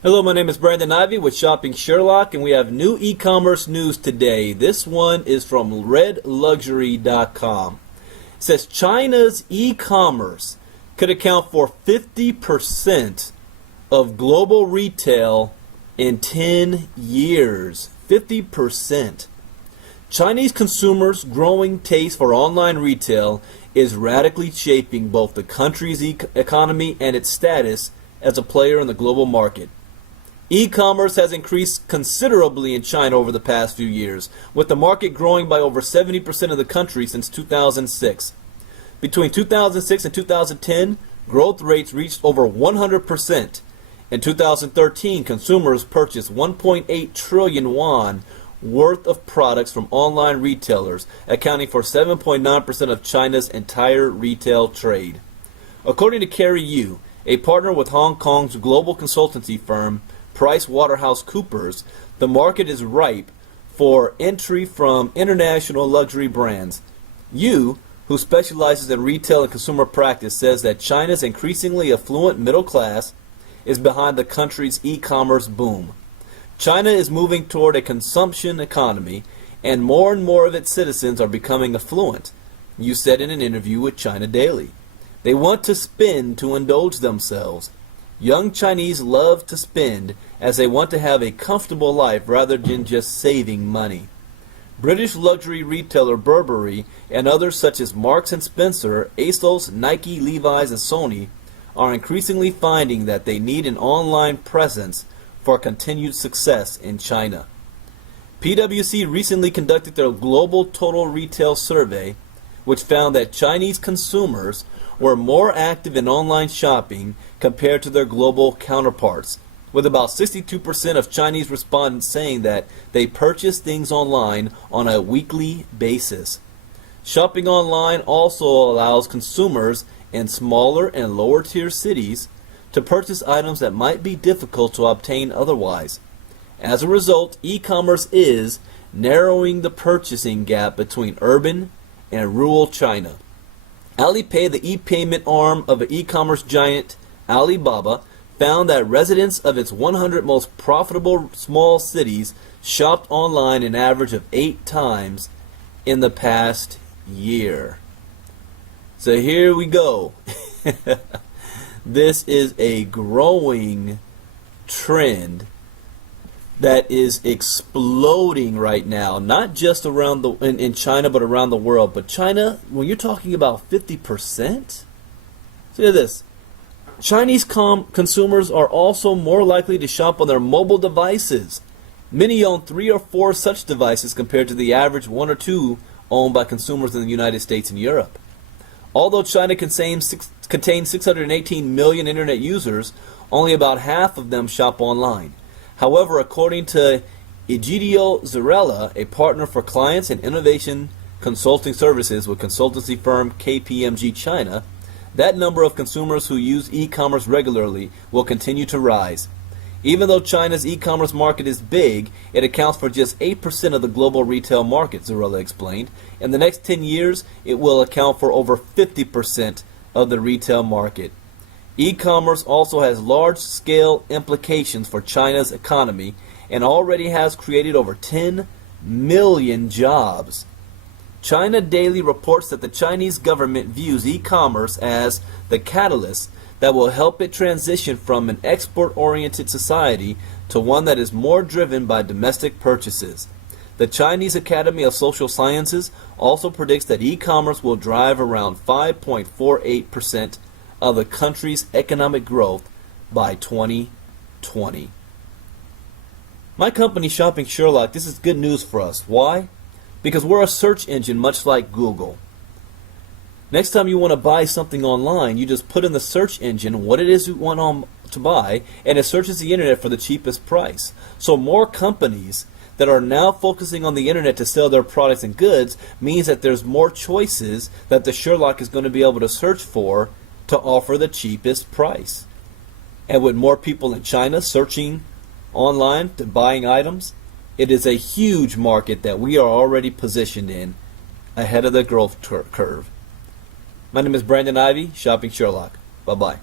Hello, my name is Brandon Ivey with Shopping Sherlock, and we have new e-commerce news today. This one is from redluxury.com. It says China's e-commerce could account for 50% of global retail in 10 years. 50%. Chinese consumers' growing taste for online retail is radically shaping both the country's economy and its status as a player in the global market. E-commerce has increased considerably in China over the past few years, with the market growing by over 70% of the country since 2006. Between 2006 and 2010, growth rates reached over 100%. In 2013, consumers purchased 1.8 trillion yuan worth of products from online retailers, accounting for 7.9% of China's entire retail trade. According to Carrie Yu, a partner with Hong Kong's global consultancy firm PricewaterhouseCoopers, the market is ripe for entry from international luxury brands. Yu, who specializes in retail and consumer practice, says that China's increasingly affluent middle class is behind the country's e-commerce boom. China is moving toward a consumption economy, and more of its citizens are becoming affluent, Yu said in an interview with China Daily. They want to spend to indulge themselves. Young Chinese love to spend as they want to have a comfortable life rather than just saving money. British luxury retailer Burberry and others such as Marks & Spencer, ASOS, Nike, Levi's, and Sony are increasingly finding that they need an online presence for continued success in China. PwC recently conducted their Global Total Retail Survey, which found that Chinese consumers were more active in online shopping compared to their global counterparts, with about 62% of Chinese respondents saying that they purchase things online on a weekly basis. Shopping online also allows consumers in smaller and lower tier cities to purchase items that might be difficult to obtain otherwise. As a result, e-commerce is narrowing the purchasing gap between urban and rural China. Alipay, the e-payment arm of an e-commerce giant Alibaba, found that residents of its 100 most profitable small cities shopped online an average of 8 times in the past year. So here we go. This is a growing trend that is exploding right now, not just around in China, but around the world. But China, when you're talking about 50%, look at this. Chinese consumers are also more likely to shop on their mobile devices. Many own 3 or 4 such devices compared to the average 1 or 2 owned by consumers in the United States and Europe. Although China contains 618 million internet users, only about half of them shop online. However, according to Egidio Zarella, a partner for clients and innovation consulting services with consultancy firm KPMG China, that number of consumers who use e-commerce regularly will continue to rise. Even though China's e-commerce market is big, it accounts for just 8% of the global retail market, Zarella explained. In the next 10 years, it will account for over 50% of the retail market. E-commerce also has large-scale implications for China's economy and already has created over 10 million jobs. China Daily reports that the Chinese government views e-commerce as the catalyst that will help it transition from an export-oriented society to one that is more driven by domestic purchases. The Chinese Academy of Social Sciences also predicts that e-commerce will drive around 5.48% of the country's economic growth by 2020. My company, Shopping Sherlock, this is good news for us. Why? Because we're a search engine much like Google. Next time you want to buy something online, you just put in the search engine what it is you want to buy, and it searches the internet for the cheapest price. So more companies that are now focusing on the internet to sell their products and goods means that there's more choices that the Sherlock is going to be able to search for to offer the cheapest price. And with more people in China searching online to buying items, it is a huge market that we are already positioned in ahead of the growth curve. My name is Brandon Ivey, Shopping Sherlock. Bye-bye.